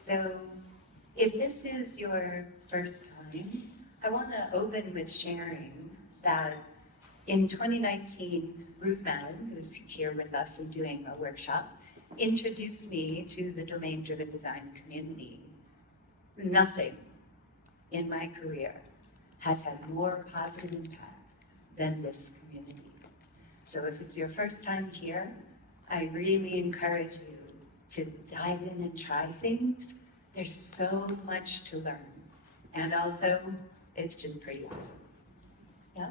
So if this is your first time, I want to open with sharing that in 2019, Ruth Madden, who's here with us and doing a workshop, introduced me to the domain-driven design community. Nothing in my career has had more positive impact than this community. So if it's your first time here, I really encourage you to dive in and try things. There's so much to learn. And also, it's just pretty awesome. Yeah?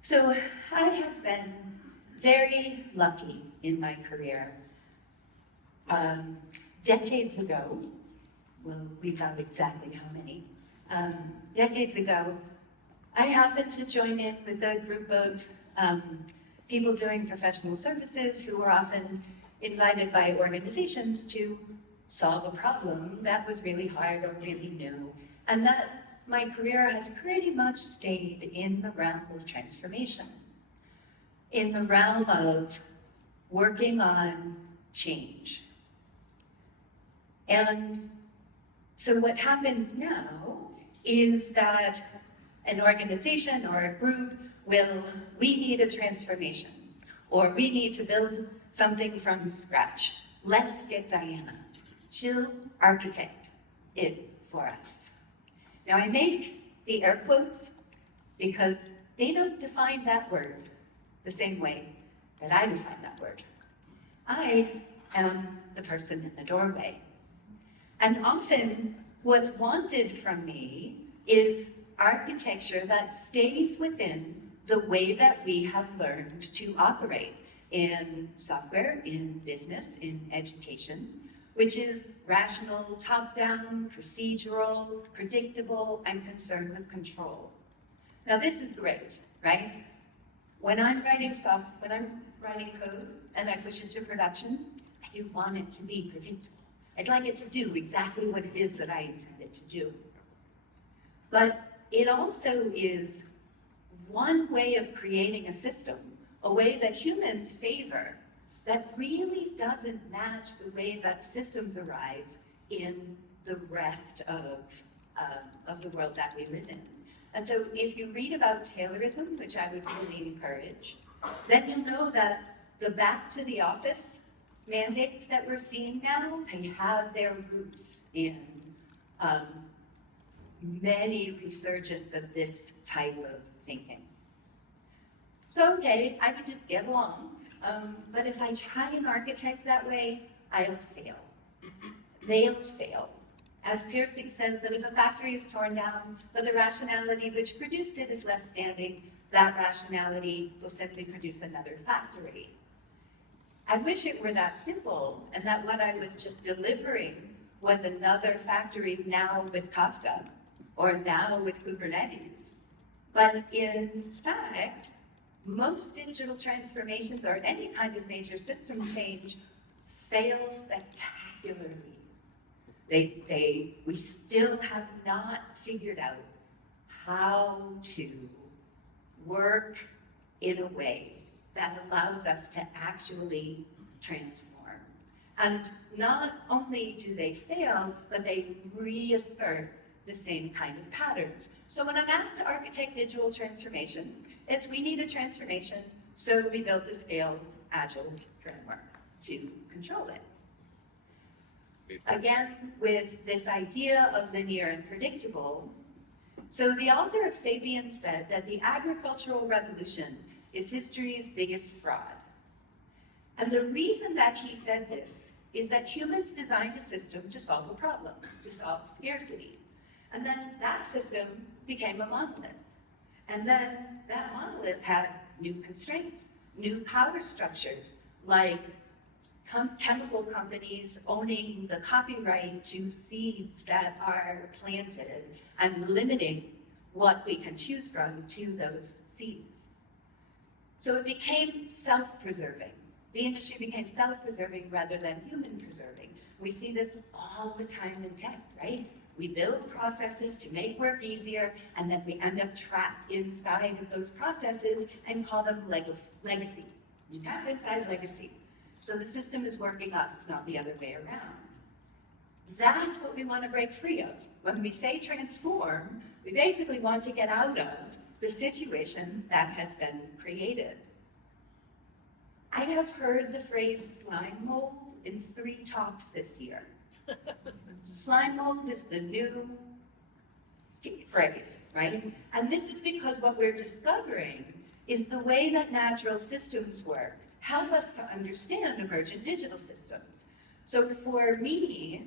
So I have been very lucky in my career. Decades ago, we'll leave out exactly how many, decades ago, I happened to join in with a group of people doing professional services who were often invited by organizations to solve a problem that was really hard or really new. And that my career has pretty much stayed in the realm of transformation, in the realm of working on change. And so what happens now is that an organization or a group we need a transformation, or we need to build something from scratch. Let's get Diana. She'll architect it for us. Now I make the air quotes because they don't define that word the same way that I define that word. I am the person in the doorway. And often what's wanted from me is architecture that stays within the way that we have learned to operate in software, in business, in education, which is rational, top-down, procedural, predictable, and concerned with control. Now this is great, right? When I'm writing code and I push it to production, I do want it to be predictable. I'd like it to do exactly what it is that I intended to do. But it also is one way of creating a system, a way that humans favor, that really doesn't match the way that systems arise in the rest of the world that we live in. And so if you read about Taylorism, which I would really encourage, then you'll know that the back to the office mandates that we're seeing now, they have their roots in many resurgence of this type of thinking. So, okay, I could just get along, but if I try and architect that way, I'll fail. They'll fail. As Pirsig says, that if a factory is torn down, but the rationality which produced it is left standing, that rationality will simply produce another factory. I wish it were that simple, and that what I was just delivering was another factory now with Kafka, or now with Kubernetes. But in fact, most digital transformations or any kind of major system change fail spectacularly. We still have not figured out how to work in a way that allows us to actually transform. And not only do they fail, but they reassert the same kind of patterns. So when I'm asked to architect digital transformation, it's we need a transformation, so we built a scaled, agile framework to control it. Again, with this idea of linear and predictable, so the author of Sapiens said that the agricultural revolution is history's biggest fraud. And the reason that he said this is that humans designed a system to solve a problem, to solve scarcity. And then that system became a monolith. And then that monolith had new constraints, new power structures, like chemical companies owning the copyright to seeds that are planted and limiting what we can choose from to those seeds. So it became self-preserving. The industry became self-preserving rather than human-preserving. We see this all the time in tech, right? We build processes to make work easier, and then we end up trapped inside of those processes and call them legacy. You tap inside legacy. So the system is working us, not the other way around. That's what we want to break free of. When we say transform, we basically want to get out of the situation that has been created. I have heard the phrase slime mold in 3 talks this year. Slime mold is the new phrase, right? And this is because what we're discovering is the way that natural systems work help us to understand emergent digital systems. So for me,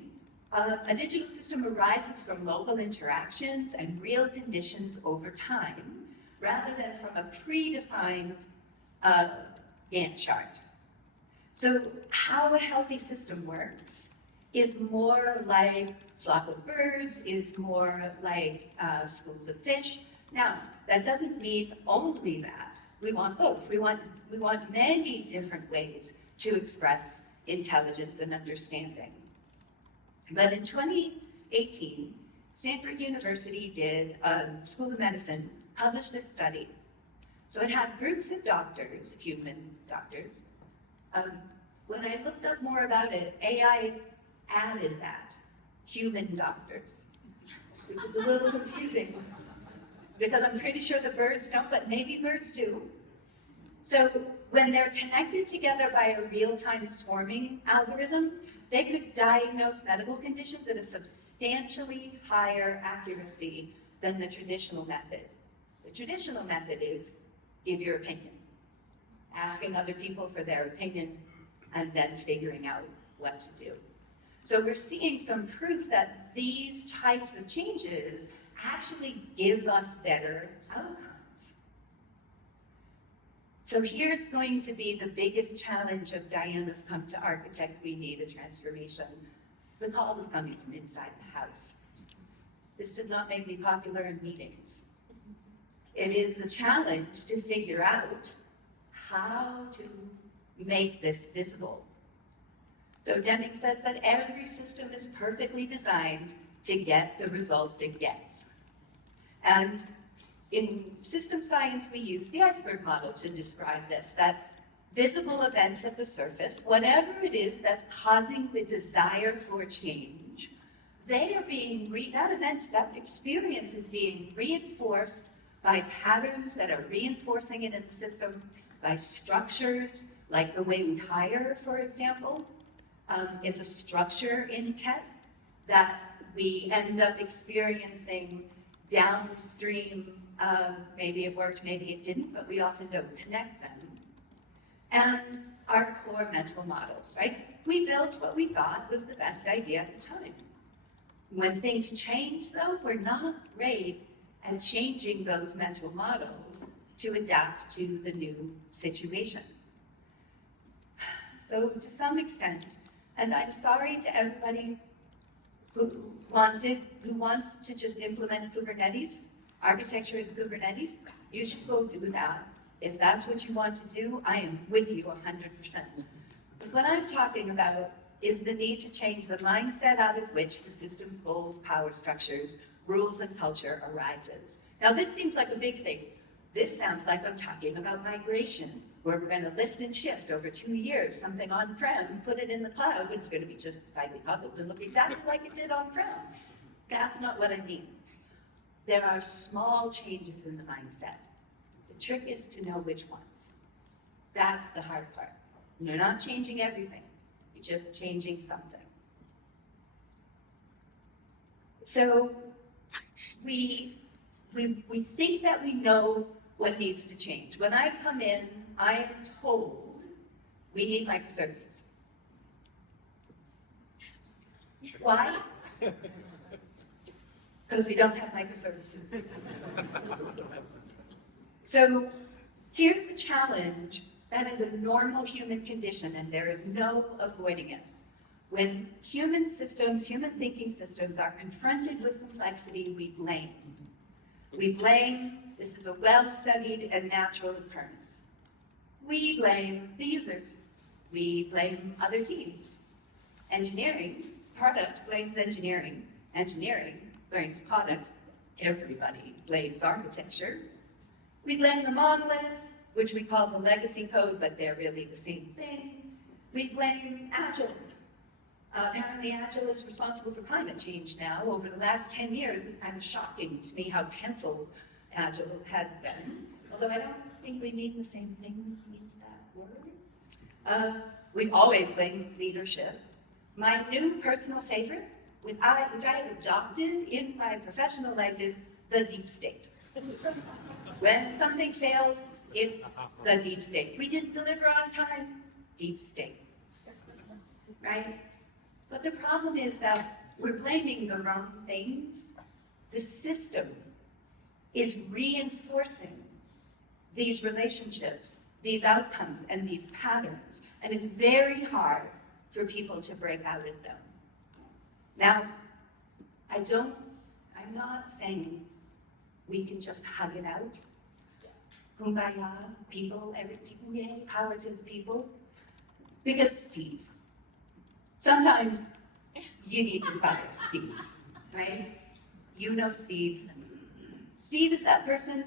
a digital system arises from local interactions and real conditions over time, rather than from a predefined Gantt chart. So how a healthy system works is more like flock of birds, is more like schools of fish. Now, that doesn't mean only that. We want both. We want many different ways to express intelligence and understanding. But in 2018, Stanford University did, School of Medicine, published a study. So it had groups of doctors, human doctors. When I looked up more about it, AI added that, human doctors, which is a little confusing because I'm pretty sure the birds don't, but maybe birds do. So when they're connected together by a real-time swarming algorithm, they could diagnose medical conditions at a substantially higher accuracy than the traditional method. The traditional method is give your opinion, asking other people for their opinion, and then figuring out what to do. So we're seeing some proof that these types of changes actually give us better outcomes. So here's going to be the biggest challenge of Diana's Come to Architect, We Need a Transformation. The call is coming from inside the house. This did not make me popular in meetings. It is a challenge to figure out how to make this visible. So Deming says that every system is perfectly designed to get the results it gets. And in system science, we use the iceberg model to describe this, that visible events at the surface, whatever it is that's causing the desire for change, they are being, that experience is being reinforced by patterns that are reinforcing it in the system, by structures, like the way we hire, for example, is a structure in tech that we end up experiencing downstream. Maybe it worked, maybe it didn't, but we often don't connect them. And our core mental models, right? We built what we thought was the best idea at the time. When things change, though, we're not great at changing those mental models to adapt to the new situation. So to some extent, and I'm sorry to everybody who wants to just implement Kubernetes, architecture is Kubernetes, you should go do that. If that's what you want to do, I am with you 100%. But what I'm talking about is the need to change the mindset out of which the system's goals, power structures, rules, and culture arises. Now this seems like a big thing. This sounds like I'm talking about migration, where we're going to lift and shift over 2 years, something on-prem, put it in the cloud, it's going to be just as tightly coupled and look exactly like it did on-prem. That's not what I mean. There are small changes in the mindset. The trick is to know which ones. That's the hard part. You're not changing everything. You're just changing something. So we think that we know what needs to change. When I come in, I am told we need microservices. Why? Because we don't have microservices. So here's the challenge. That is a normal human condition, and there is no avoiding it. When human systems, human thinking systems, are confronted with complexity, we blame. We blame. This is a well-studied and natural occurrence. We blame the users. We blame other teams. Engineering, product blames engineering. Engineering blames product. Everybody blames architecture. We blame the monolith, which we call the legacy code, but they're really the same thing. We blame Agile. Apparently Agile is responsible for climate change now. Over the last 10 years, it's kind of shocking to me how canceled Agile has been. Although I don't think we mean the same thing when we use that word. We've always blamed leadership. My new personal favorite, which I have adopted in my professional life, is the deep state. When something fails, it's the deep state. We didn't deliver on time, deep state. Right? But the problem is that we're blaming the wrong things. The system is reinforcing these relationships, these outcomes, and these patterns. And it's very hard for people to break out of them. Now, I'm not saying we can just hug it out. Kumbaya, people, yay, power to the people. Because Steve, sometimes you need to fire Steve, right? You know Steve. Steve is that person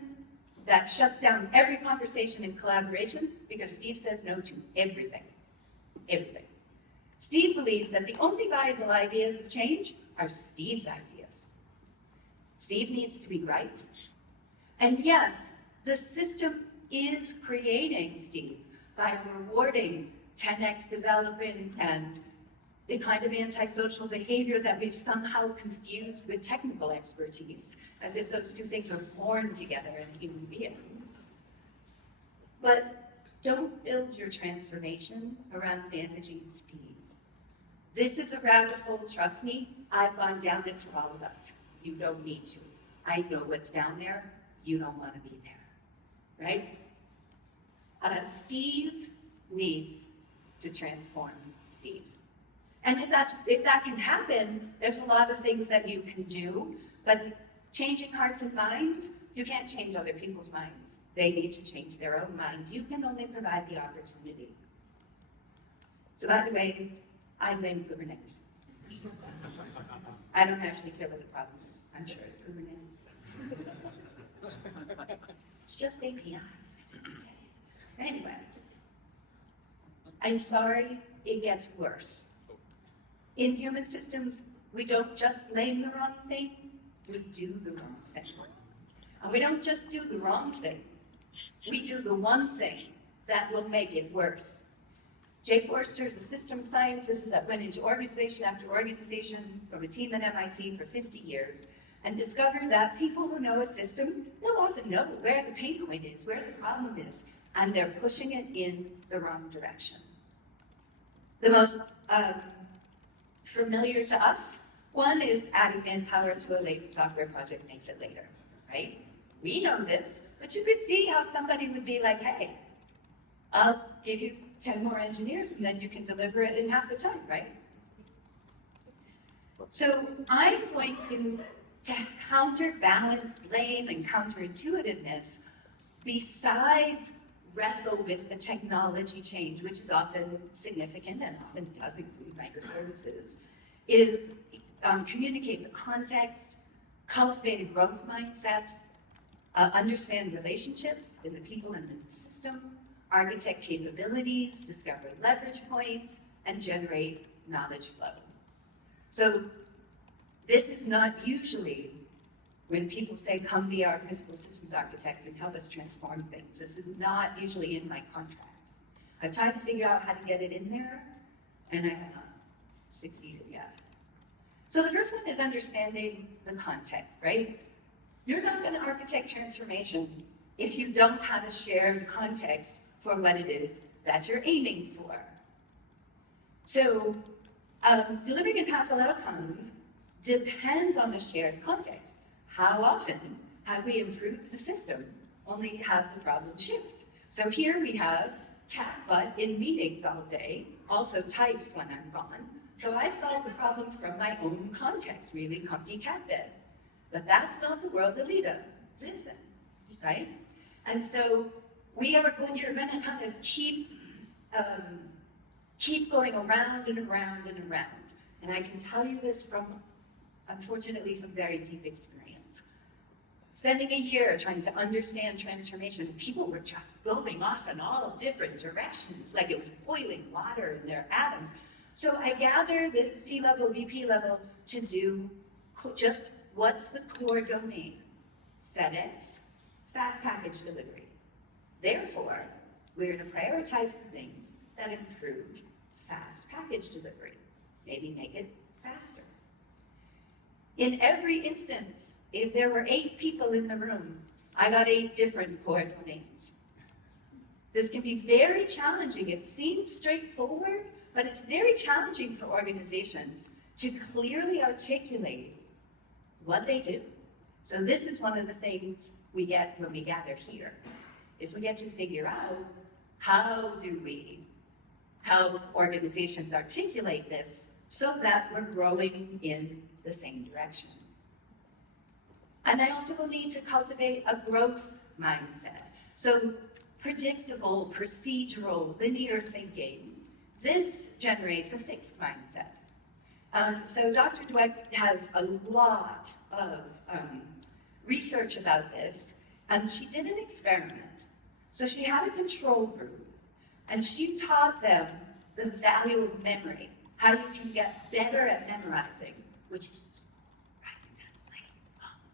that shuts down every conversation and collaboration because Steve says no to everything. Everything. Steve believes that the only viable ideas of change are Steve's ideas. Steve needs to be right. And yes, the system is creating Steve by rewarding 10x development and the kind of antisocial behavior that we've somehow confused with technical expertise, as if those two things are born together in a human being. But don't build your transformation around managing Steve. This is a rabbit hole, trust me. I've gone down it for all of us. You don't need to. I know what's down there. You don't want to be there, right? Steve needs to transform Steve. And if that can happen, there's a lot of things that you can do, but changing hearts and minds, you can't change other people's minds. They need to change their own mind. You can only provide the opportunity. So by the way, I blame Kubernetes. I don't actually care what the problem is. I'm sure it's Kubernetes. It's just APIs. Anyways, I'm sorry, it gets worse. In human systems, we don't just blame the wrong thing, we do the wrong thing. And we don't just do the wrong thing, we do the one thing that will make it worse. Jay Forster is a systems scientist that went into organization after organization from a team at MIT for 50 years and discovered that people who know a system, they'll often know where the pain point is, where the problem is, and they're pushing it in the wrong direction. The most familiar to us one is adding manpower to a latent software project makes it later, right? We know this, but you could see how somebody would be like, hey, I'll give you 10 more engineers and then you can deliver it in half the time, right? So I'm going to counterbalance blame and counterintuitiveness besides wrestle with the technology change, which is often significant and often does include microservices, is communicate the context, cultivate a growth mindset, understand relationships in the people and in the system, architect capabilities, discover leverage points, and generate knowledge flow. So this is not usually when people say, come be our principal systems architect and help us transform things. This is not usually in my contract. I've tried to figure out how to get it in there, and I have not succeeded yet. So the first one is understanding the context, right? You're not going to architect transformation if you don't have a shared context for what it is that you're aiming for. So delivering impactful outcomes depends on the shared context. How often have we improved the system only to have the problem shift? So here we have cat butt in meetings all day, also types when I'm gone. So I solve the problem from my own context, really comfy cat bed. But that's not the world Alita lives in, right? And so you're going to kind of keep going around and around and around. And I can tell you this unfortunately, from very deep experience. Spending a year trying to understand transformation, people were just going off in all different directions, like it was boiling water in their atoms. So I gather the C-level, VP level to do just what's the core domain? FedEx, fast package delivery. Therefore, we're going to prioritize the things that improve fast package delivery. Maybe make it faster. In every instance, if there were 8 people in the room, I got 8 different core domains. This can be very challenging. It seems straightforward, but it's very challenging for organizations to clearly articulate what they do. So this is one of the things we get when we gather here, is we get to figure out how do we help organizations articulate this so that we're growing in the same direction. And I also will need to cultivate a growth mindset. So predictable, procedural, linear thinking, this generates a fixed mindset. So Dr. Dweck has a lot of research about this, and she did an experiment. So she had a control group, and she taught them the value of memory, how you can get better at memorizing, which is writing that same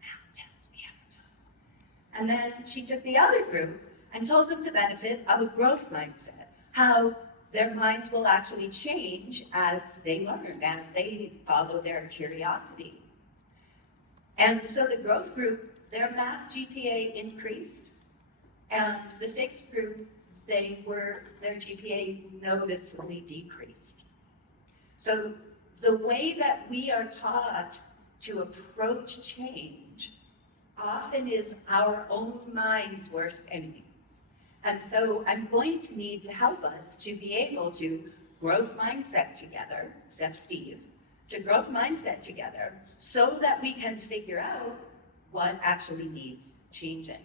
math tests we ever done. And then she took the other group and told them the benefit of a growth mindset, how their minds will actually change as they learn, as they follow their curiosity. And so the growth group, their math GPA increased, and the fixed group, their GPA noticeably decreased. So the way that we are taught to approach change often is our own mind's worst enemy. And so I'm going to need to help us to be able to growth mindset together, except Steve, to growth mindset together so that we can figure out what actually needs changing.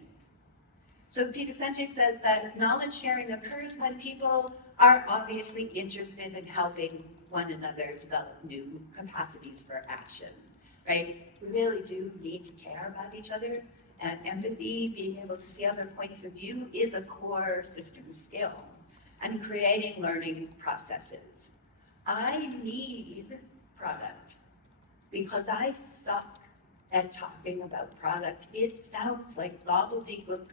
So Peter Senge says that knowledge sharing occurs when people are obviously interested in helping one another develop new capacities for action, right? We really do need to care about each other, and empathy, being able to see other points of view, is a core systems skill, and creating learning processes. I need product because I suck at talking about product. It sounds like gobbledygook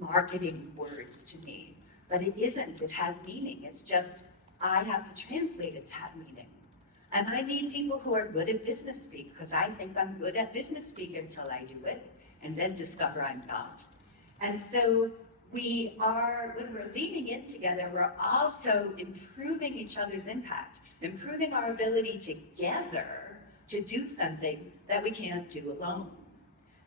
marketing words to me, but it isn't. It has meaning. It's just I have to translate it to have meaning. And I need people who are good at business speak, because I think I'm good at business speak until I do it, and then discover I'm not. And so we are, when we're leaning in together, we're also improving each other's impact, improving our ability together to do something that we can't do alone.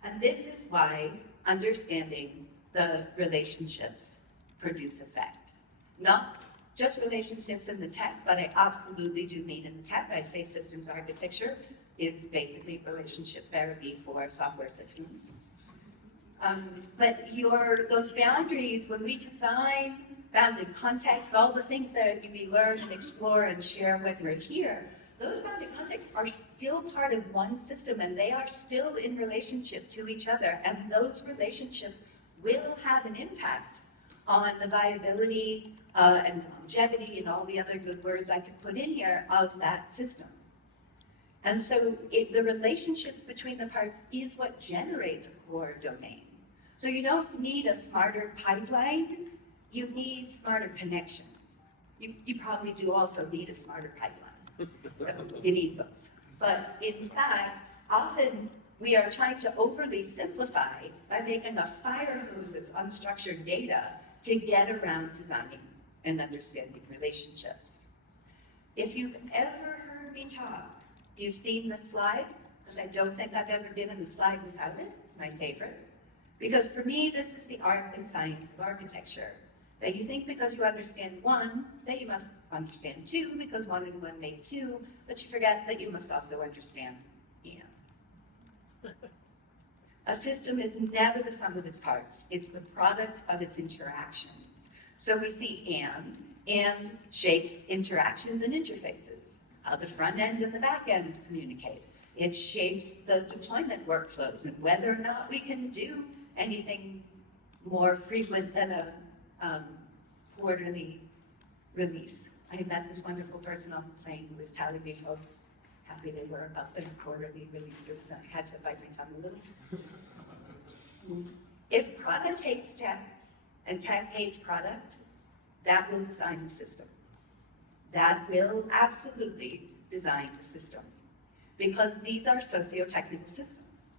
And this is why understanding the relationships produce effect. Not just relationships in the tech, but I absolutely do mean in the tech. I say systems architecture is basically relationship therapy for software systems. But those boundaries, when we design bounded context, all the things that we learn and explore and share when we're here, those bounded contexts are still part of one system, and they are still in relationship to each other, and those relationships will have an impact on the viability and longevity and all the other good words I could put in here of that system. And so the relationships between the parts is what generates a core domain. So you don't need a smarter pipeline, you need smarter connections. You probably do also need a smarter pipeline, so you need both. But in fact, often we are trying to overly simplify by making a fire hose of unstructured data to get around designing and understanding relationships. If you've ever heard me talk, you've seen this slide, because I don't think I've ever given the slide without it. It's my favorite. Because for me, this is the art and science of architecture. That you think because you understand one, that you must understand two, because one and one make two, but you forget that you must also understand and. A system is never the sum of its parts. It's the product of its interactions. So we see and shapes interactions and interfaces, how the front end and the back end communicate. It shapes the deployment workflows and whether or not we can do anything more frequent than a quarterly release I met this wonderful person on the plane who was telling me how happy they were about the quarterly releases. I had to bite my tongue a little. If product hates tech and tech hates product, that will design the system. That will absolutely design the system, because these are socio-technical systems.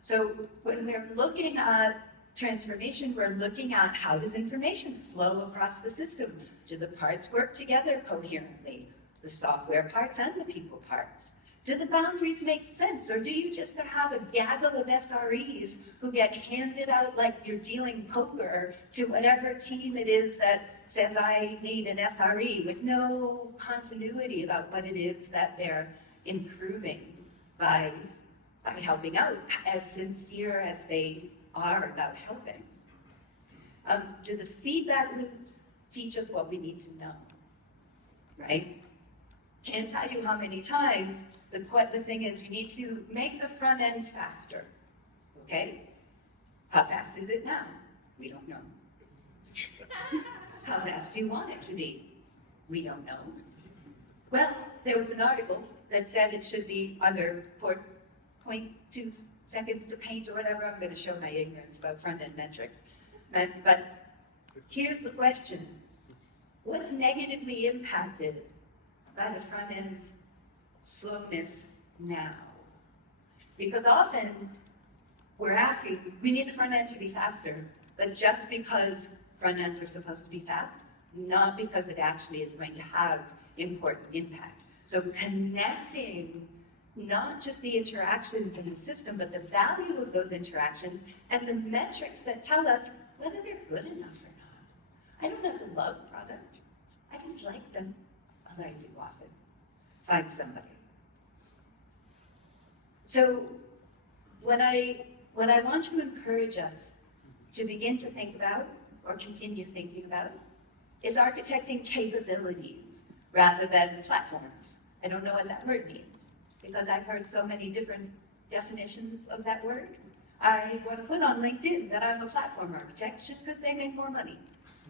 So when we're looking at transformation, we're looking at how does information flow across the system? Do the parts work together coherently? The software parts and the people parts? Do the boundaries make sense, or do you just have a gaggle of SREs who get handed out like you're dealing poker to whatever team it is that says, I need an SRE, with no continuity about what it is that they're improving by helping out, as sincere as they are about helping? Do the feedback loops teach us what we need to know, right? Can't tell you how many times the thing is, you need to make the front end faster, okay? How fast is it now? We don't know. How fast do you want it to be? We don't know. Well, there was an article that said it should be under 0.2 seconds to paint or whatever. I'm going to show my ignorance about front-end metrics. But here's the question. What's negatively impacted by the front end's slowness now? Because often we're asking, we need the front end to be faster, but just because front ends are supposed to be fast, not because it actually is going to have important impact. So connecting not just the interactions in the system, but the value of those interactions and the metrics that tell us whether they're good enough or not. I don't have to love product. I can like them, although I do often find somebody. So what I want to encourage us to begin to think about, or continue thinking about, is architecting capabilities rather than platforms. I don't know what that word means, because I've heard so many different definitions of that word. I want to put on LinkedIn that I'm a platform architect just because they make more money.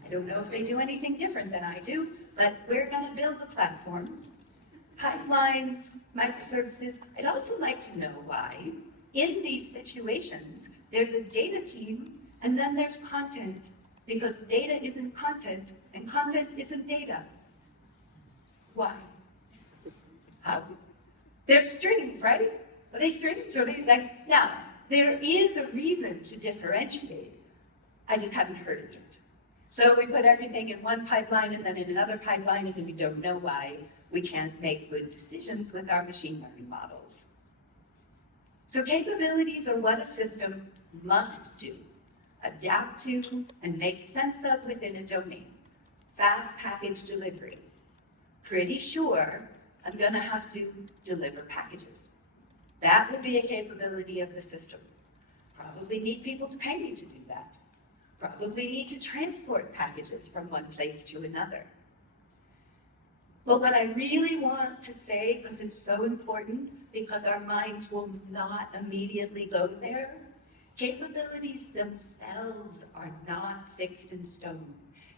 I don't know if they do anything different than I do, but we're going to build a platform. Pipelines, microservices. I'd also like to know why, in these situations, there's a data team and then there's content, because data isn't content and content isn't data. Why? How? They're strings, right? Are they strings? Or now, there is a reason to differentiate. I just haven't heard it yet. So we put everything in one pipeline and then in another pipeline, and then we don't know why we can't make good decisions with our machine learning models. So capabilities are what a system must do, adapt to, and make sense of within a domain. Fast package delivery. Pretty sure I'm going to have to deliver packages. That would be a capability of the system. Probably need people to pay me to do that. Probably need to transport packages from one place to another. But what I really want to say, because it's so important, because our minds will not immediately go there, capabilities themselves are not fixed in stone.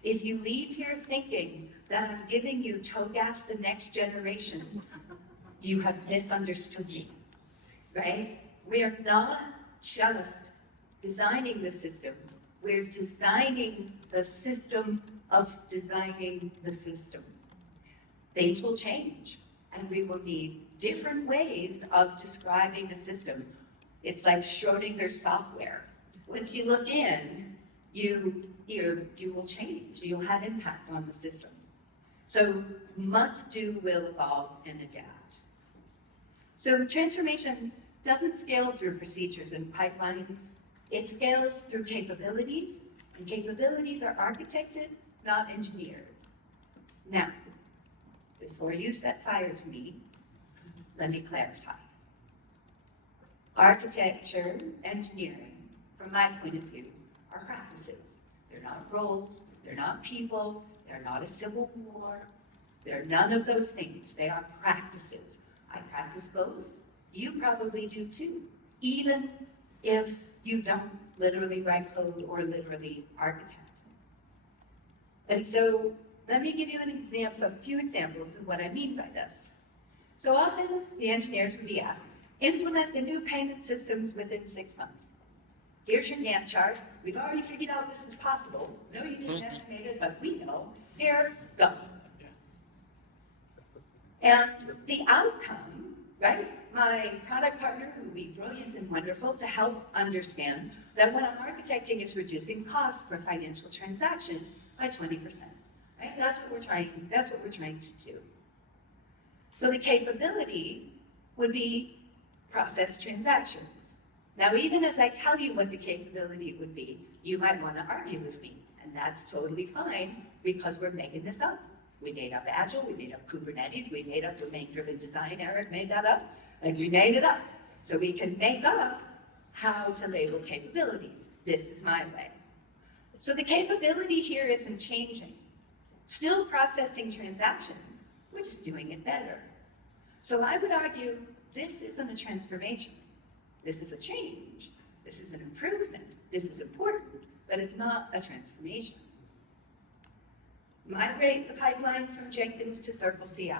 If you leave here thinking that I'm giving you TOGAF the next generation, you have misunderstood me, right? We're not just designing the system, we're designing the system of designing the system. Things will change, and we will need different ways of describing the system. It's like Schrodinger's software. Once you look in, you will change. You'll have impact on the system. So must do will evolve and adapt. So transformation doesn't scale through procedures and pipelines. It scales through capabilities, and capabilities are architected, not engineered. Now, before you set fire to me, let me clarify. Architecture, engineering, from my point of view, are practices. They're not roles, they're not people, they're not a civil war, they're none of those things. They are practices. I practice both. You probably do too, even if you don't literally write code or literally architect. And so let me give you a few examples of what I mean by this. So often, the engineers would be asked, implement the new payment systems within 6 months. Here's your Gantt chart. We've already figured out this is possible. No, you didn't estimate it, but we know. Here, go. And the outcome, right? My product partner, who would be brilliant and wonderful to help understand that what I'm architecting is reducing costs per financial transaction by 20%. Right? That's what we're trying to do. So the capability would be process transactions. Now, even as I tell you what the capability would be, you might want to argue with me, and that's totally fine because we're making this up. We made up Agile, we made up Kubernetes, we made up domain-driven design. Eric made that up, and we made it up. So we can make up how to label capabilities. This is my way. So the capability here isn't changing. Still processing transactions, we're just doing it better. So I would argue this isn't a transformation. This is a change. This is an improvement. This is important, but it's not a transformation. Migrate the pipeline from Jenkins to Circle CI.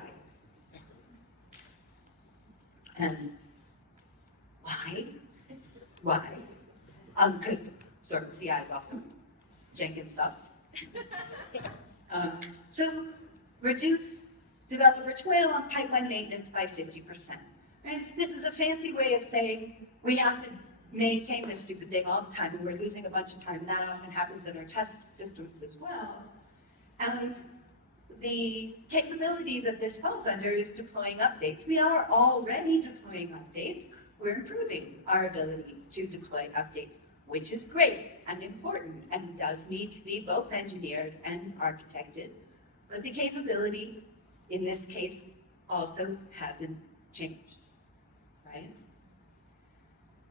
And why? Why? Because Circle CI is awesome. Jenkins sucks. So reduce developer toil on pipeline maintenance by 50%. Right? This is a fancy way of saying we have to maintain this stupid thing all the time, and we're losing a bunch of time, and that often happens in our test systems as well. And the capability that this falls under is deploying updates. We are already deploying updates. We're improving our ability to deploy updates, which is great and important and does need to be both engineered and architected. But the capability, in this case, also hasn't changed, right?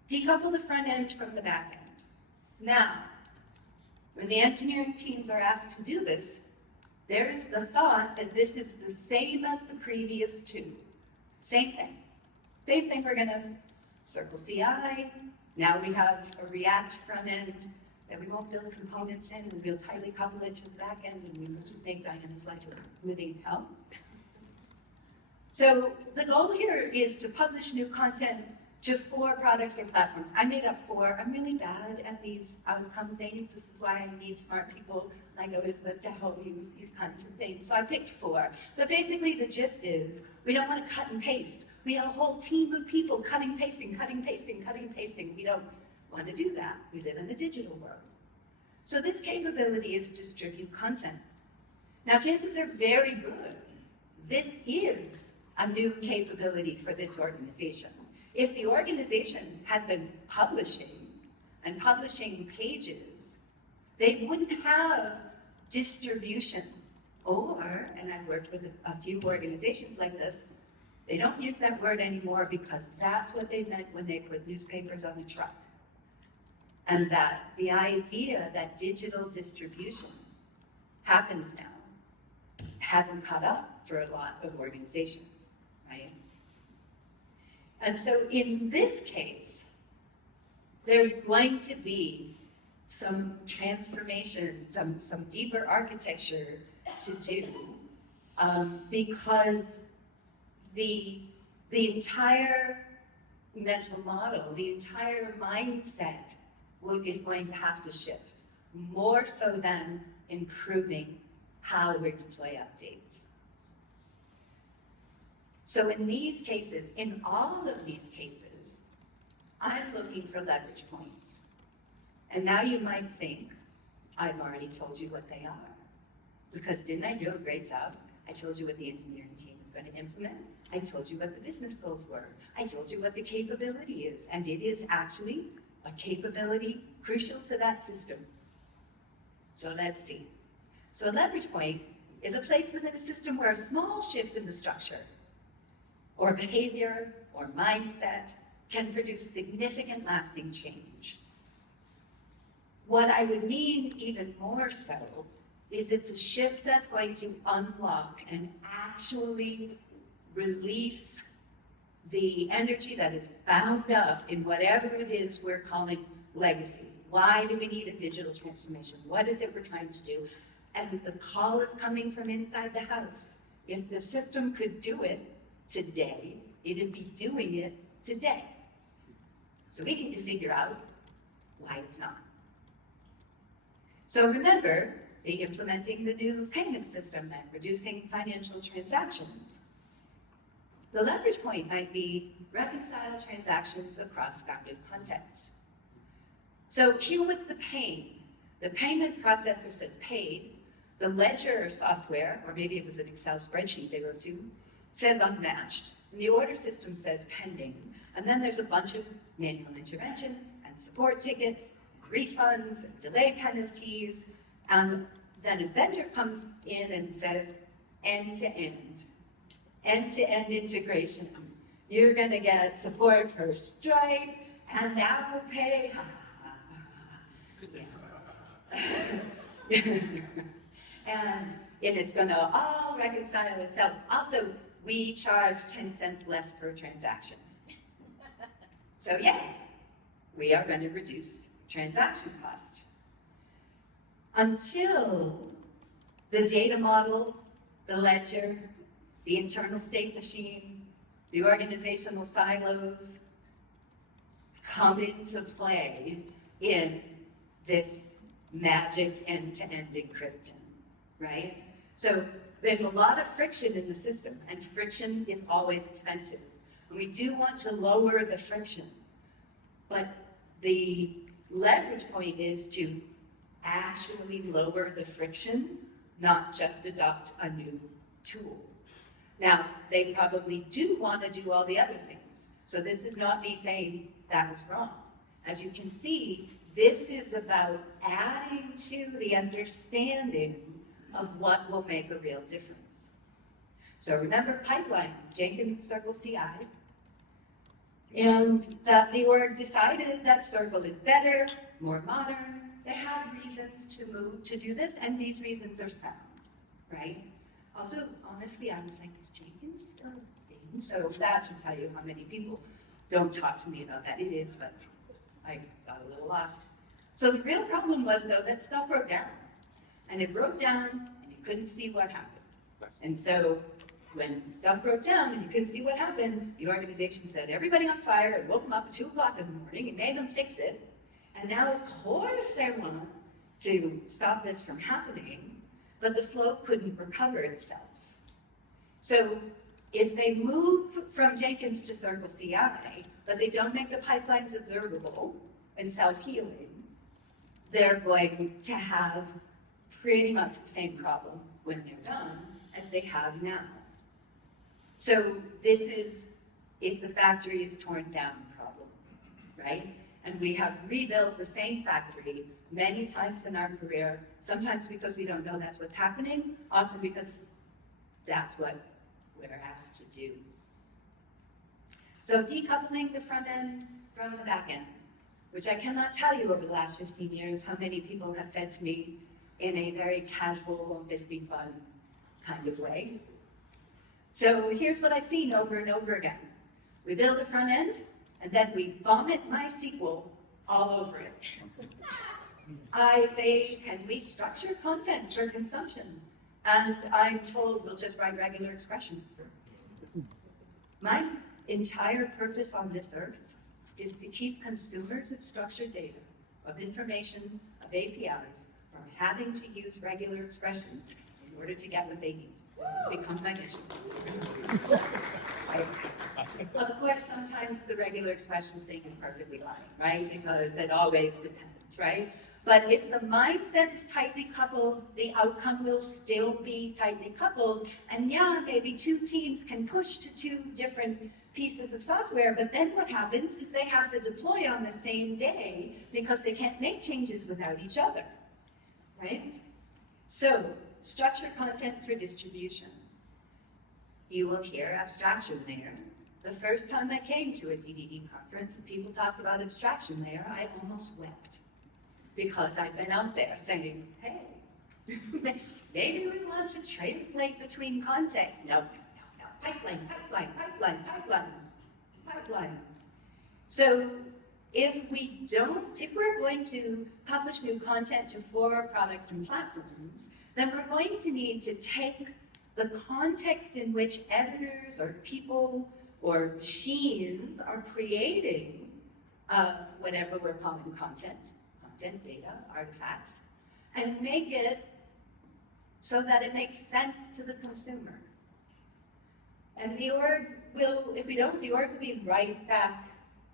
Decouple the front end from the back end. Now, when the engineering teams are asked to do this, there is the thought that this is the same as the previous two. Same thing. Same thing, we're gonna Circle CI. Now we have a React front end that we won't build components in, and we'll tightly couple it to the back end, and we will just make Diana's life a living hell. So the goal here is to publish new content to 4 products or platforms. I made up 4. I'm really bad at these outcome things. This is why I need smart people like Elizabeth to help me with these kinds of things. So I picked 4. But basically the gist is, we don't want to cut and paste. We have a whole team of people cutting, pasting, cutting, pasting, cutting, pasting. We don't want to do that. We live in the digital world. So this capability is distribute content. Now chances are very good. This is a new capability for this organization. If the organization has been publishing and publishing pages, they wouldn't have distribution. Or, and I've worked with a few organizations like this, they don't use that word anymore because that's what they meant when they put newspapers on a truck. And that the idea that digital distribution happens now hasn't caught up for a lot of organizations, right? And so in this case, there's going to be some transformation, some deeper architecture to do, because the entire mental model, the entire mindset is going to have to shift, more so than improving how we deploy updates. So in these cases, in all of these cases, I'm looking for leverage points. And now you might think, I've already told you what they are. Because didn't I do a great job? I told you what the engineering team is going to implement. I told you what the business goals were. I told you what the capability is. And it is actually a capability crucial to that system. So let's see. So a leverage point is a place within a system where a small shift in the structure or behavior or mindset can produce significant lasting change. What I would mean even more so is it's a shift that's going to unlock and actually release the energy that is bound up in whatever it is we're calling legacy. Why do we need a digital transformation? What is it we're trying to do? and the call is coming from inside the house. If the system could do it today, it'd be doing it today. So we need to figure out why it's not. So remember, implementing the new payment system and reducing financial transactions. The leverage point might be reconcile transactions across bounded contexts. So here was the pain. The payment processor says paid. The ledger software, or maybe it was an Excel spreadsheet they wrote to, says unmatched. And the order system says pending. And then there's a bunch of manual intervention and support tickets, refunds, and delay penalties. And then a vendor comes in and says end-to-end integration. You're going to get support for Stripe and Apple Pay. And it's going to all reconcile itself. Also, we charge 10 cents less per transaction. So yeah, we are going to reduce transaction cost. Until the data model, the ledger, the internal state machine, the organizational silos come into play in this magic end-to-end encryption, right? So there's a lot of friction in the system, and friction is always expensive. And we do want to lower the friction, but the leverage point is to actually lower the friction, not just adopt a new tool. Now, they probably do want to do all the other things. So this is not me saying that was wrong. As you can see, this is about adding to the understanding of what will make a real difference. So remember pipeline, Jenkins Circle CI, and that the org decided that Circle is better, more modern. They had reasons to move to do this, and these reasons are sound, right? Also, honestly, I was like, is Jenkins still a thing? So that should tell you how many people don't talk to me about that. It is, but I got a little lost. So the real problem was, though, that stuff broke down. And it broke down, and you couldn't see what happened. And so when stuff broke down and you couldn't see what happened, the organization set everybody on fire and woke them up at 2 o'clock in the morning and made them fix it. And now, of course, they want to stop this from happening, but the flow couldn't recover itself. So if they move from Jenkins to Circle CI, but they don't make the pipelines observable and self-healing, they're going to have pretty much the same problem when they're done as they have now. So this is if the factory is torn down problem, right? And we have rebuilt the same factory many times in our career, sometimes because we don't know that's what's happening, often because that's what we're asked to do. So decoupling the front end from the back end, which I cannot tell you over the last 15 years how many people have said to me in a very casual, won't this be fun kind of way. So here's what I've seen over and over again. We build a front end, and then we vomit MySQL all over it. I say, can we structure content for consumption? And I'm told we'll just write regular expressions. My entire purpose on this earth is to keep consumers of structured data, of information, of APIs, from having to use regular expressions in order to get what they need. This has become my mission. Of course, sometimes the regular expressions thing is perfectly fine, right? Because it always depends, right? But if the mindset is tightly coupled, the outcome will still be tightly coupled. And yeah, maybe 2 teams can push to 2 different pieces of software, but then what happens is they have to deploy on the same day because they can't make changes without each other, right? So, structure content for distribution. You will hear abstraction layer. The first time I came to a DDD conference and people talked about abstraction layer, I almost wept. Because I've been out there saying, hey, maybe we want to translate between contexts. No, pipeline. So if we're going to publish new content to 4 products and platforms, then we're going to need to take the context in which editors or people or machines are creating whatever we're calling content, data, artifacts, and make it so that it makes sense to the consumer. And the org will, if we don't, the org will be right back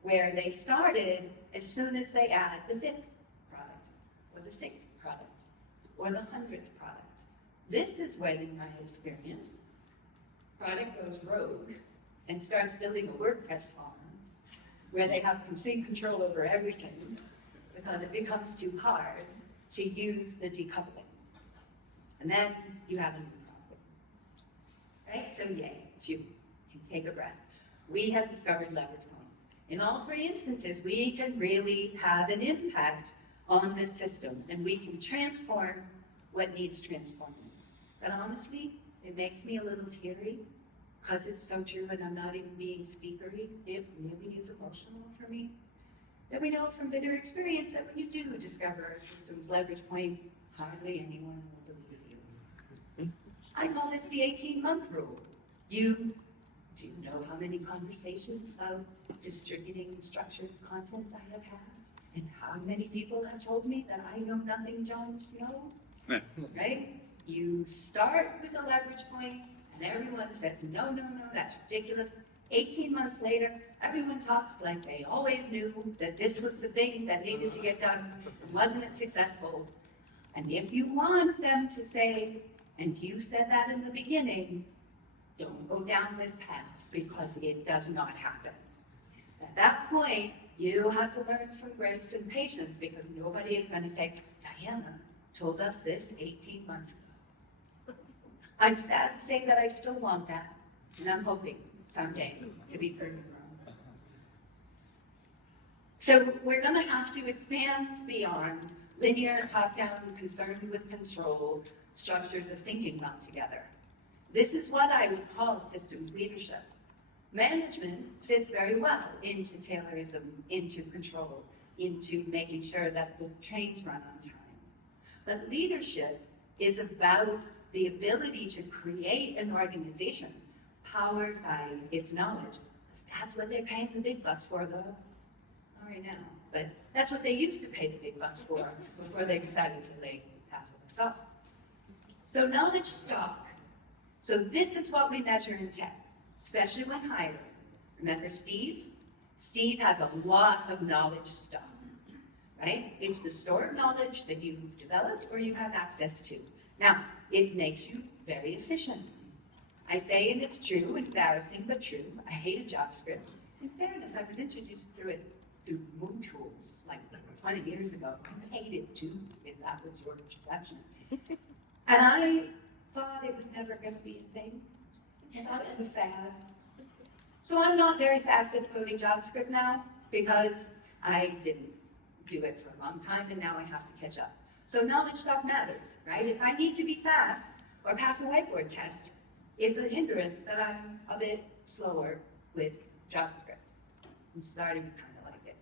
where they started as soon as they add the 5th product, or the 6th product, or the 100th product. This is when, in my experience, product goes rogue and starts building a WordPress farm where they have complete control over everything because it becomes too hard to use the decoupling. And then you have a new problem, right? So yay, if you can take a breath. We have discovered leverage points. In all 3 instances, we can really have an impact on this system, and we can transform what needs transforming. But honestly, it makes me a little teary because it's so true, and I'm not even being speakery. It really is emotional for me. That we know from bitter experience that when you do discover a system's leverage point, hardly anyone will believe you. I call this the 18-month rule. Do you know how many conversations about distributing structured content I have had? And how many people have told me that I know nothing Jon Snow? Right? You start with a leverage point, and everyone says, no, that's ridiculous. 18 months later, everyone talks like they always knew that this was the thing that needed to get done, and wasn't it successful? And if you want them to say, and you said that in the beginning, don't go down this path, because it does not happen. At that point, you have to learn some grace and patience, because nobody is going to say, Diana told us this 18 months ago. I'm sad to say that I still want that, and I'm hoping someday to be proven wrong. So we're going to have to expand beyond linear, top-down, concerned with control, structures of thinking altogether. This is what I would call systems leadership. Management fits very well into Taylorism, into control, into making sure that the trains run on time. But leadership is about the ability to create an organization powered by its knowledge. That's what they're paying the big bucks for, though. Not right now, but that's what they used to pay the big bucks for before they decided to lay half of us off. So knowledge stock. So this is what we measure in tech, especially when hiring. Remember Steve? Steve has a lot of knowledge stock, right? It's the store of knowledge that you've developed or you have access to. Now, it makes you very efficient. I say, and it's true, embarrassing, but true, I hated JavaScript. In fairness, I was introduced through Moon Tools like 20 years ago. I hated it too, if that was your introduction. And I thought it was never going to be a thing. I thought it was a fad. So I'm not very fast at coding JavaScript now because I didn't do it for a long time and now I have to catch up. So knowledge stock matters, right? If I need to be fast or pass a whiteboard test, it's a hindrance that I'm a bit slower with JavaScript. I'm starting to kind of like it.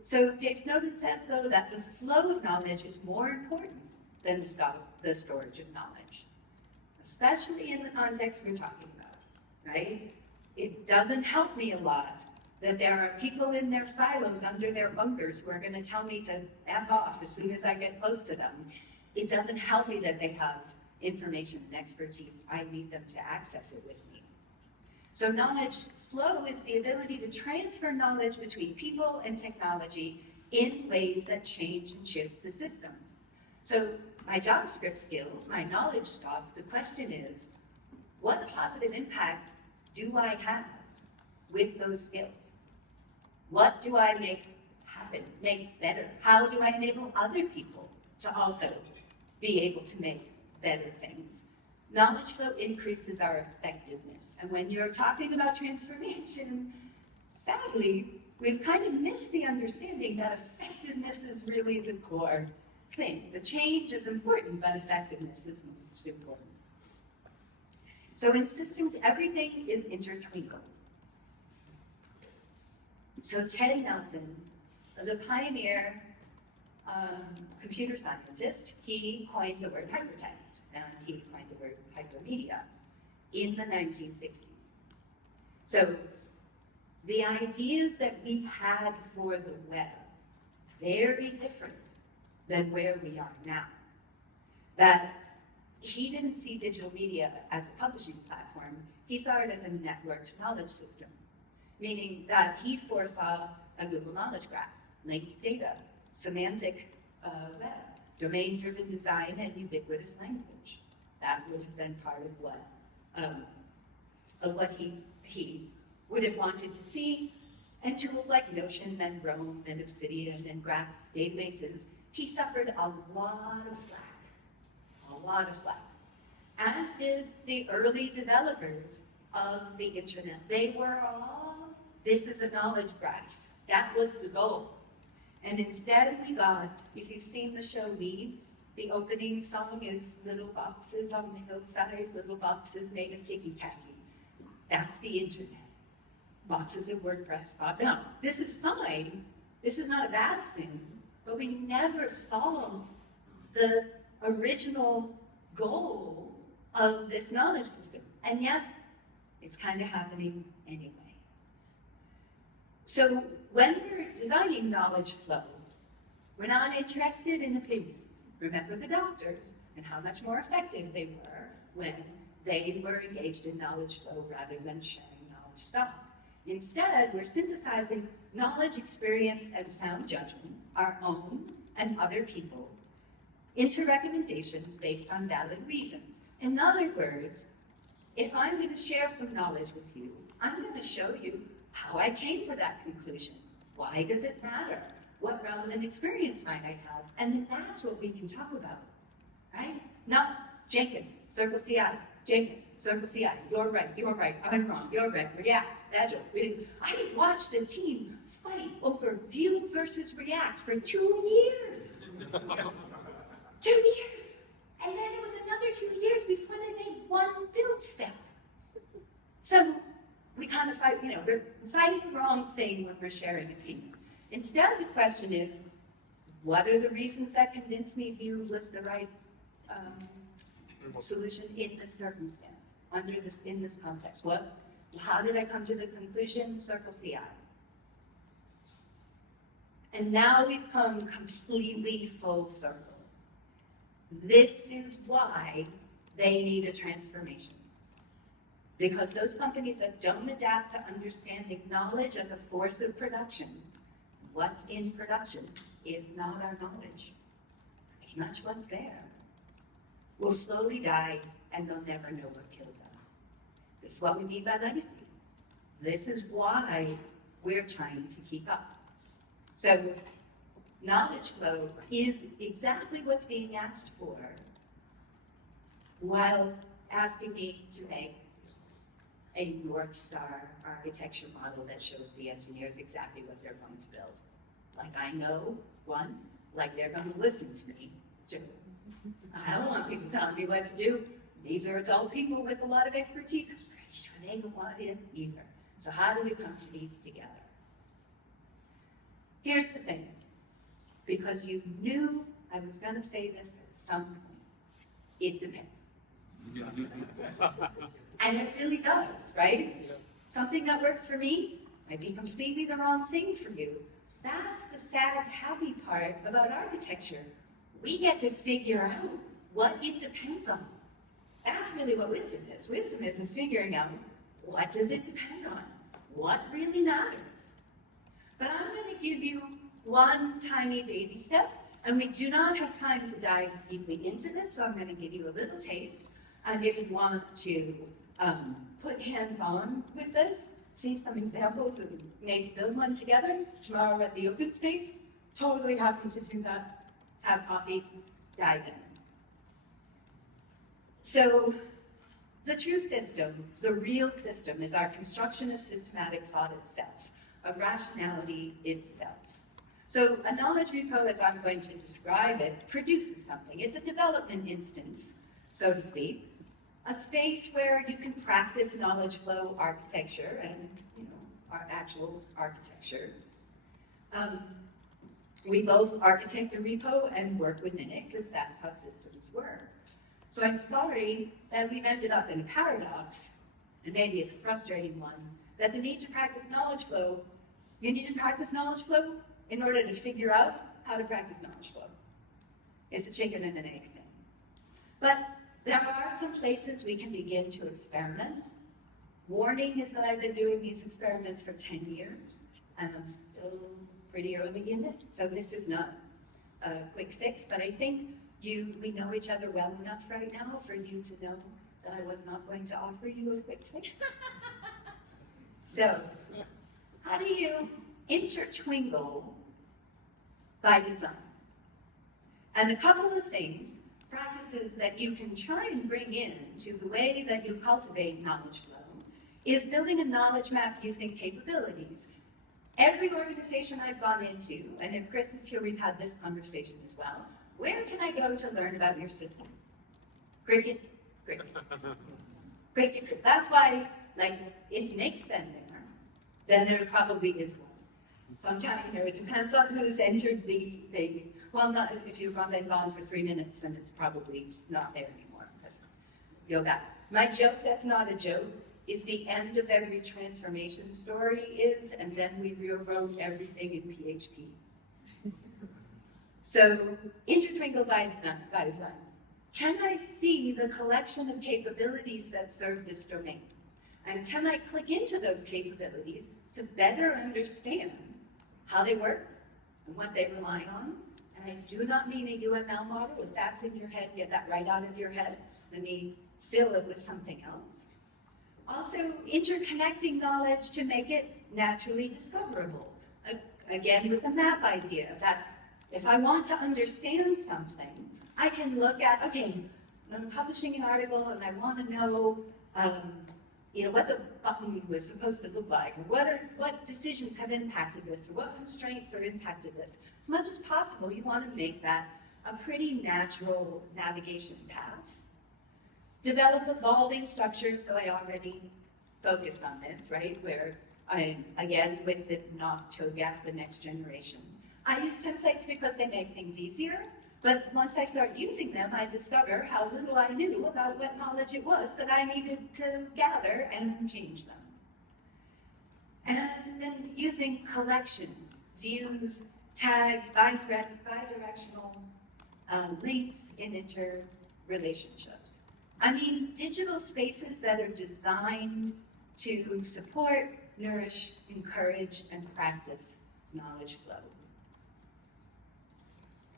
So Dave Snowden says, though, that the flow of knowledge is more important than the storage of knowledge, especially in the context we're talking about, right? It doesn't help me a lot that there are people in their silos under their bunkers who are going to tell me to F off as soon as I get close to them. It doesn't help me that they have information and expertise. I need them to access it with me. So knowledge flow is the ability to transfer knowledge between people and technology in ways that change and shift the system. So my JavaScript skills, my knowledge stock, the question is, what positive impact do I have with those skills? What do I make happen, make better? How do I enable other people to also be able to make better things? Knowledge flow increases our effectiveness. And when you're talking about transformation, sadly, we've kind of missed the understanding that effectiveness is really the core thing. The change is important, but effectiveness is most important. So in systems, everything is intertwined. So Teddy Nelson was a pioneer computer scientist, he coined the word hypertext, and he coined the word hypermedia in the 1960s. So the ideas that we had for the web, very different than where we are now. That he didn't see digital media as a publishing platform, he saw it as a networked knowledge system, meaning that he foresaw a Google Knowledge Graph, linked data, semantic web, domain-driven design, and ubiquitous language. That would have been part of what he would have wanted to see. And tools like Notion and Rome and Obsidian and graph databases, he suffered a lot of flack, as did the early developers of the internet. They were all, this is a knowledge graph. That was the goal. And instead we got, if you've seen the show Weeds, the opening song is little boxes on the hillside, little boxes made of ticky-tacky. That's the internet. Boxes of WordPress. Now, this is fine. This is not a bad thing, but we never solved the original goal of this knowledge system. And yet, it's kind of happening anyway. So when we're designing knowledge flow, we're not interested in opinions. Remember the doctors and how much more effective they were when they were engaged in knowledge flow rather than sharing knowledge stock. Instead, we're synthesizing knowledge, experience, and sound judgment, our own and other people, into recommendations based on valid reasons. In other words, if I'm going to share some knowledge with you, I'm going to show you how I came to that conclusion. Why does it matter? What relevant experience might I have? And then that's what we can talk about, right? Not Jenkins, Circle CI, Jenkins, Circle CI, you're right, I'm wrong, you're right, React, Agile. I watched a team fight over Vue versus React for 2 years. 2 years. And then it was another 2 years before they made one build step. So we kind of fight, we're fighting the wrong thing when we're sharing opinion. Instead, the question is, what are the reasons that convinced me Vue was the right solution in this circumstance, in this context? How did I come to the conclusion? Circle CI. And now we've come completely full circle. This is why they need a transformation. Because those companies that don't adapt to understanding knowledge as a force of production, what's in production, if not our knowledge? Pretty much what's there. Will slowly die, and they'll never know what killed them. This is what we mean by legacy. This is why we're trying to keep up. So, knowledge flow is exactly what's being asked for, while asking me to make a North Star architecture model that shows the engineers exactly what they're going to build. Like I know, one, like they're going to listen to me, two. I don't want people telling me what to do. These are adult people with a lot of expertise. I'm pretty sure they don't want it either. So how do we come to these together? Here's the thing. Because you knew I was going to say this at some point. It depends. And it really does, right? Something that works for me might be completely the wrong thing for you. That's the sad, happy part about architecture. We get to figure out what it depends on. That's really what wisdom is. Wisdom is figuring out, what does it depend on? What really matters? But I'm going to give you one tiny baby step, and we do not have time to dive deeply into this, so I'm going to give you a little taste. And if you want to put hands-on with this, see some examples and maybe build one together tomorrow at the open space, totally happy to do that. Have coffee, dive in. So the true system, the real system, is our construction of systematic thought itself, of rationality itself. So a knowledge repo, as I'm going to describe it, produces something. It's a development instance, so to speak, a space where you can practice knowledge flow architecture and, our actual architecture. We both architect the repo and work within it because that's how systems work. So I'm sorry that we've ended up in a paradox, and maybe it's a frustrating one, that the need to practice knowledge flow, you need to practice knowledge flow in order to figure out how to practice knowledge flow. It's a chicken and an egg thing. But there are some places we can begin to experiment. Warning is that I've been doing these experiments for 10 years, and I'm still pretty early in it, so this is not a quick fix, but I think we know each other well enough right now for you to know that I was not going to offer you a quick fix. So, how do you intertwingle by design? And a couple of things, practices that you can try and bring in to the way that you cultivate knowledge flow is building a knowledge map using capabilities. Every organization I've gone into, and if Chris is here, we've had this conversation as well, where can I go to learn about your system? Cricket, cricket. Cricket, cricket. That's why, like, if Nick's been there, then there probably is one. Sometimes, it depends on who's entered the thing. Well, not if you've been gone for 3 minutes, then it's probably not there anymore, because go back. My joke that's not a joke is the end of every transformation story is, and then we rewrote everything in PHP. So, intertwingle by design. Can I see the collection of capabilities that serve this domain? And can I click into those capabilities to better understand how they work and what they rely on? And I do not mean a UML model. If that's in your head, get that right out of your head. Let me fill it with something else. Also, interconnecting knowledge to make it naturally discoverable. Again, with the map idea, that if I want to understand something, I can look at, okay, I'm publishing an article and I want to know, what the button was supposed to look like, or what decisions have impacted this, or what constraints are impacted this. As much as possible, you want to make that a pretty natural navigation path. Develop evolving structures, so I already focused on this, right? Where I'm, again, with the not TOGAF, the next generation. I use templates because they make things easier, but once I start using them, I discover how little I knew about what knowledge it was that I needed to gather and change them. And then using collections, views, tags, bidirectional links in interrelationships. I mean, digital spaces that are designed to support, nourish, encourage, and practice knowledge flow.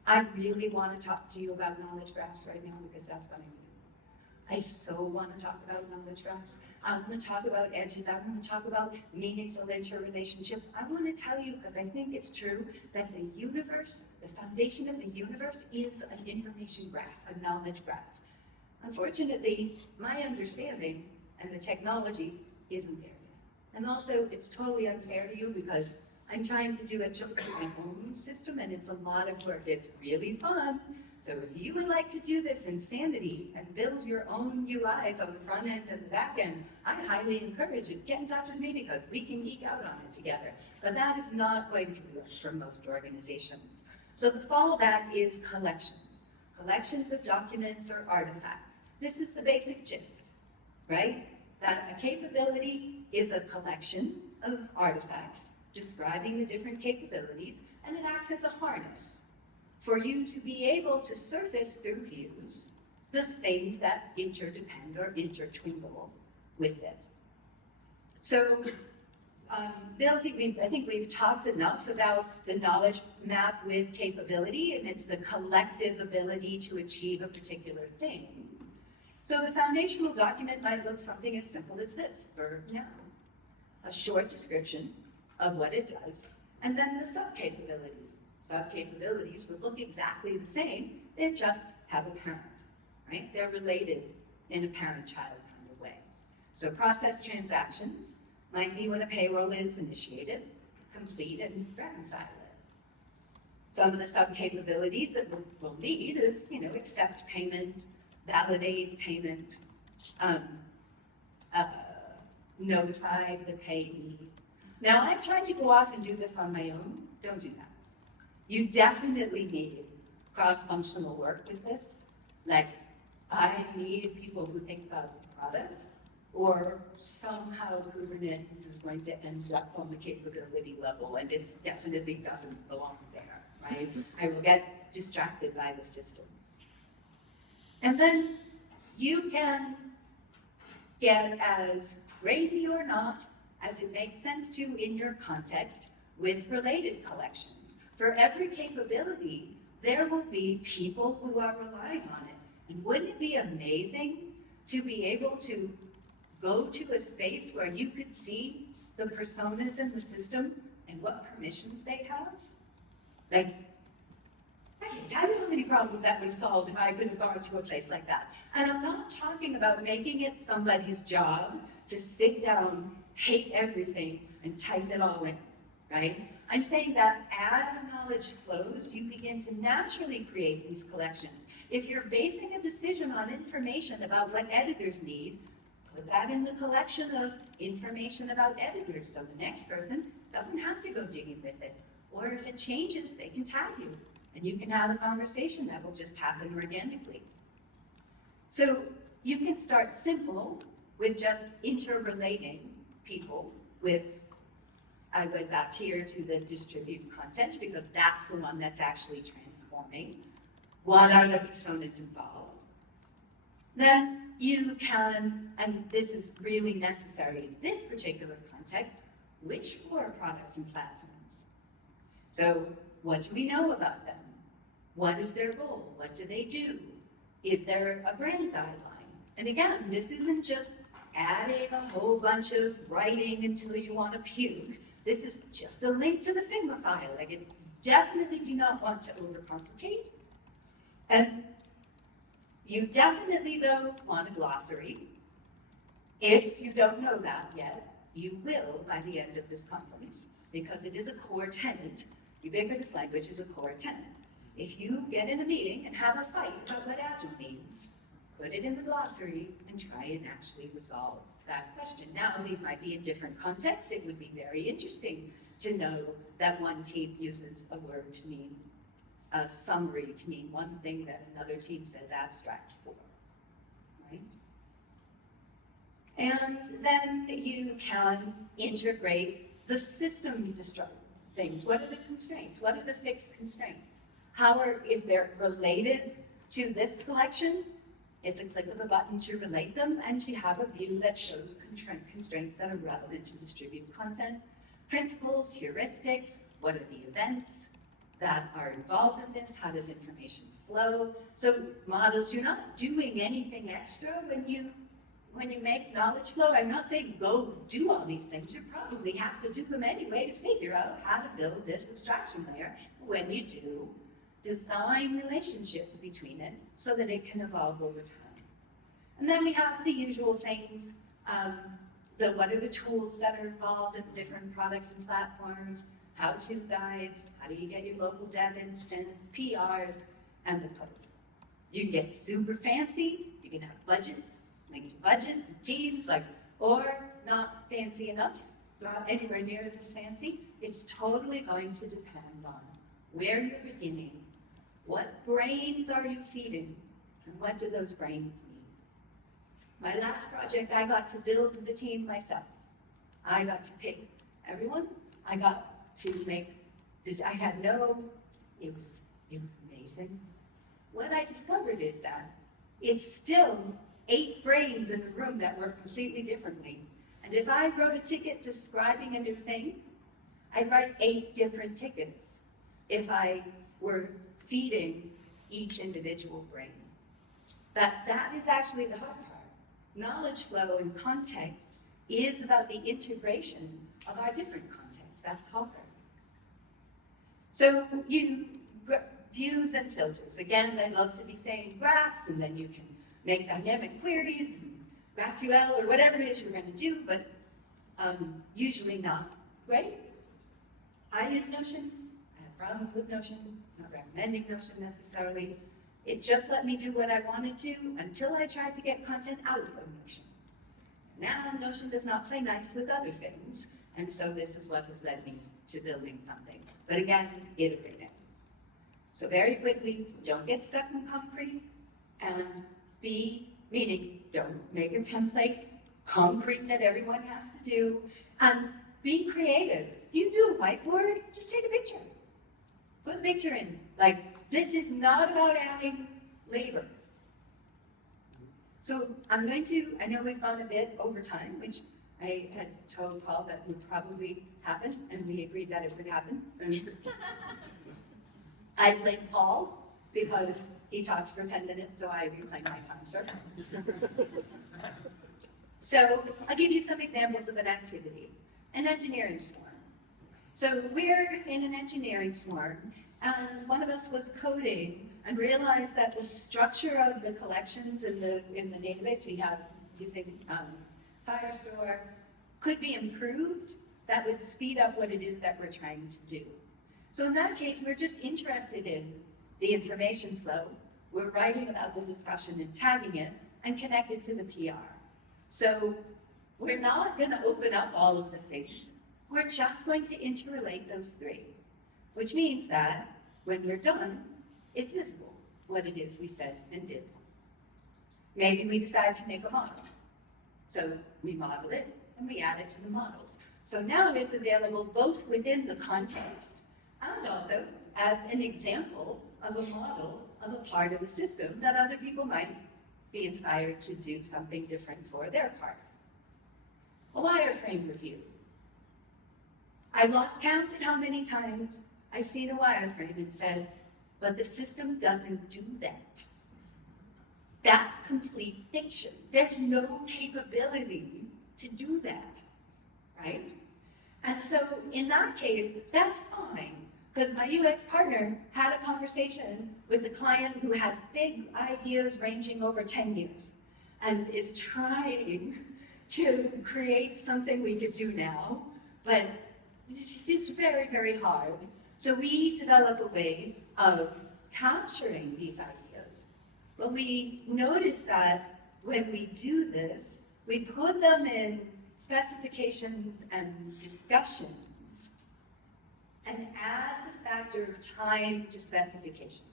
I really want to talk to you about knowledge graphs right now because that's what I need. I so want to talk about knowledge graphs. I want to talk about edges. I want to talk about meaningful interrelationships. I want to tell you, because I think it's true, that the universe, the foundation of the universe is an information graph, a knowledge graph. Unfortunately, my understanding and the technology isn't there yet. And also, it's totally unfair to you because I'm trying to do it just for my own system, and it's a lot of work. It's really fun. So if you would like to do this insanity and build your own UIs on the front end and the back end, I highly encourage it. Get in touch with me because we can geek out on it together. But that is not going to work for most organizations. So the fallback is collections. Collections of documents or artifacts. This is the basic gist, right? That a capability is a collection of artifacts describing the different capabilities, and it acts as a harness for you to be able to surface through views the things that interdepend or intertwingle with it. So, I think we've talked enough about the knowledge map with capability, and it's the collective ability to achieve a particular thing. So the foundational document might look something as simple as this for now. A short description of what it does, and then the sub-capabilities. Sub-capabilities would look exactly the same, they just have a parent, right? They're related in a parent-child kind of way. So process transactions might be when a payroll is initiated, complete, and reconcile it. Some of the sub-capabilities that we'll need is, accept payment, validate payment, notify the payee. Now, I've tried to go off and do this on my own. Don't do that. You definitely need cross-functional work with this. Like, I need people who think about the product, or somehow Kubernetes is going to end up on the capability level, and it definitely doesn't belong there, right? I will get distracted by the system. And then you can get as crazy or not as it makes sense to in your context with related collections. For every capability, there will be people who are relying on it. And wouldn't it be amazing to be able to go to a space where you could see the personas in the system and what permissions they have? Like, I can tell you how many problems that would solve if I could have gone to a place like that. And I'm not talking about making it somebody's job to sit down, hate everything, and type it all in, right? I'm saying that as knowledge flows, you begin to naturally create these collections. If you're basing a decision on information about what editors need, put that in the collection of information about editors, so the next person doesn't have to go digging with it. Or if it changes, they can tag you, and you can have a conversation that will just happen organically. So you can start simple with just interrelating people with, I went back here to the distributed content because that's the one that's actually transforming. What are the personas involved? Then you can, and this is really necessary in this particular context, which 4 products and platforms? So what do we know about them? What is their role? What do they do? Is there a brand guideline? And again, this isn't just adding a whole bunch of writing until you want to puke. This is just a link to the Figma file. Like, you definitely do not want to overcomplicate. And you definitely, though, want a glossary. If you don't know that yet, you will by the end of this conference, because it is a core tenet. Ubiquitous language is a core tenet. If you get in a meeting and have a fight about what Agile means, put it in the glossary and try and actually resolve that question. Now, these might be in different contexts. It would be very interesting to know that one team uses a word to mean a summary, to mean one thing that another team says abstract for, right? And then you can integrate the system things. What are the constraints? What are the fixed constraints? If they're related to this collection, it's a click of a button to relate them, and you have a view that shows constraints that are relevant to distributed content. Principles, heuristics, what are the events that are involved in this? How does information flow? So models, you're not doing anything extra when you make knowledge flow. I'm not saying go do all these things. You probably have to do them anyway to figure out how to build this abstraction layer. When you do, design relationships between it so that it can evolve over time. And then we have the usual things, what are the tools that are involved in different products and platforms, how-to guides, how do you get your local dev instance, PRs, and the code. You can get super fancy, you can have budgets, linked to budgets and teams, or not fancy enough, not anywhere near this fancy. It's totally going to depend on where you're beginning, what brains are you feeding, and what do those brains need? My last project, I got to build the team myself. I got to pick everyone. I got to make this. It was amazing. What I discovered is that it's still 8 brains in a room that work completely differently. And if I wrote a ticket describing a new thing, I'd write 8 different tickets if I were feeding each individual brain. That is actually the hard part. Knowledge flow and context is about the integration of our different contexts. That's hard. So views and filters. Again, I love to be saying graphs, and then you can make dynamic queries and GraphQL or whatever it is you're going to do, but usually not. Right? I use Notion. I have problems with Notion. I'm not recommending Notion necessarily. It just let me do what I wanted to until I tried to get content out of Notion. Now Notion does not play nice with other things, and so this is what has led me to building something. But again, iterating. So very quickly, don't get stuck in concrete, and B, meaning don't make a template, concrete that everyone has to do, and be creative. If you do a whiteboard, just take a picture. Put a picture in. Like, this is not about adding labor. So I'm going to, I know we've gone a bit over time, which I had told Paul that would probably happen, and we agreed that it would happen. I blame Paul because he talks for 10 minutes, so I reclaim my time, sir. So I'll give you some examples of an activity. An engineering swarm. So we're in an engineering swarm, and one of us was coding and realized that the structure of the collections in the database we have using Firestore could be improved. That would speed up what it is that we're trying to do. So in that case, we're just interested in the information flow. We're writing about the discussion and tagging it and connect it to the PR. So we're not going to open up all of the things. We're just going to interrelate those three, which means that when we're done, it's visible what it is we said and did. Maybe we decide to make a model. So we model it and we add it to the models. So now it's available both within the context and also as an example of a model of a part of the system that other people might be inspired to do something different for their part. A wireframe review. I've lost count at how many times I've seen a wireframe and said, but the system doesn't do that. That's complete fiction. There's no capability to do that, right? And so in that case, that's fine, because my UX partner had a conversation with a client who has big ideas ranging over 10 years and is trying to create something we could do now, but it's very, very hard. So we develop a way of capturing these ideas. But we notice that when we do this, we put them in specifications and discussions and add the factor of time to specification.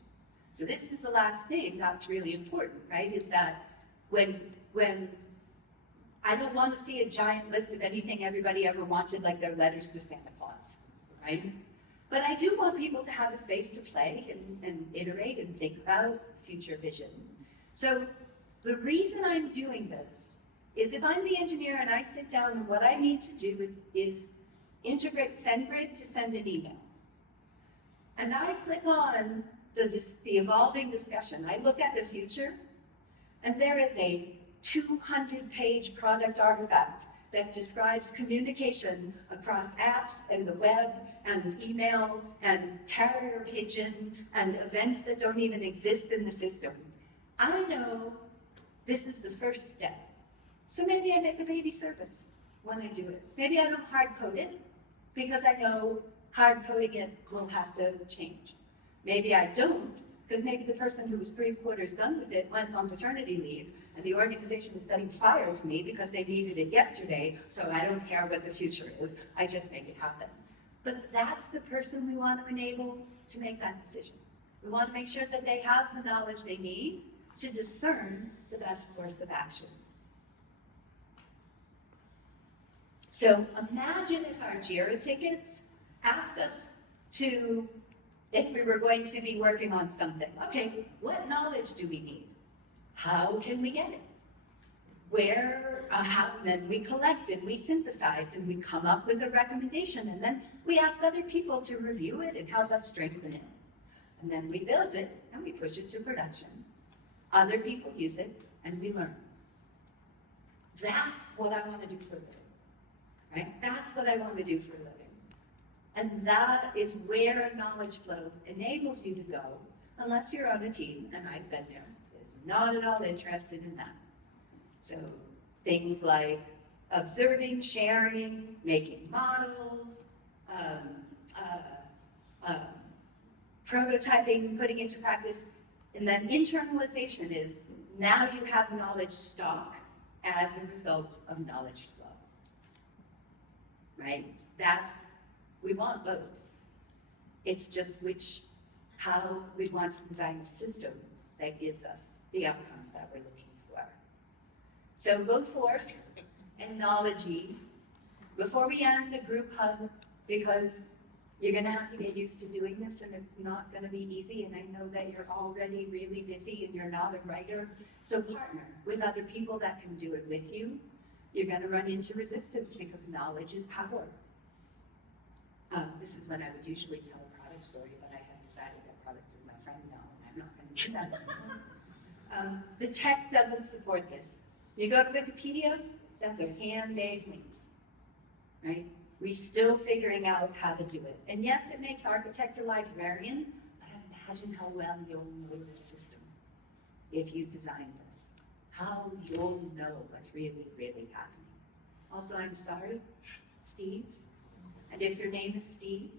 So this is the last thing that's really important, right? Is that when I don't want to see a giant list of anything everybody ever wanted, like their letters to Santa Claus, right? But I do want people to have the space to play and iterate and think about future vision. So the reason I'm doing this is if I'm the engineer and I sit down and what I need to do is integrate SendGrid to send an email. And I click on the evolving discussion. I look at the future, and there is a 200-page product artifact that describes communication across apps and the web and email and carrier pigeon and events that don't even exist in the system. I know this is the first step. So maybe I make a baby service when I do it. Maybe I don't hard code it because I know hard coding it will have to change. Maybe I don't, because maybe the person who was 3/4 done with it went on paternity leave, and the organization is setting fire to me because they needed it yesterday, so I don't care what the future is, I just make it happen. But that's the person we want to enable to make that decision. We want to make sure that they have the knowledge they need to discern the best course of action. So imagine if our JIRA tickets asked us to, if we were going to be working on something, okay, what knowledge do we need? How can we get it? Where, how, then we collect and we synthesize and we come up with a recommendation, and then we ask other people to review it and help us strengthen it. And then we build it and we push it to production. Other people use it and we learn. That's what I want to do for a living, right? That's what I want to do for a living. And that is where knowledge flow enables you to go, unless you're on a team, and I've been there, is not at all interested in that. So things like observing, sharing, making models, prototyping, putting into practice, and then internalization is now you have knowledge stock as a result of knowledge flow, right? We want both. It's just how we want to design a system that gives us the outcomes that we're looking for. So go forth, acknowledge Eve. Before we end, a group hug, because you're going to have to get used to doing this, and it's not going to be easy, and I know that you're already really busy and you're not a writer. So partner with other people that can do it with you. You're going to run into resistance because knowledge is power. This is when I would usually tell a product story, but I have decided that product is my friend now, and I'm not going to do that. The tech doesn't support this. You go to Wikipedia, those are handmade links, right? We're still figuring out how to do it. And yes, it makes architect a librarian, but imagine how well you'll know the system if you design this. How you'll know what's really, really happening. Also, I'm sorry, Steve. And if your name is Steve,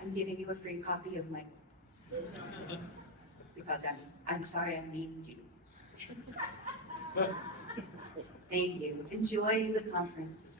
I'm giving you a free copy of my book. Because I'm sorry I named you. Thank you. Enjoy the conference.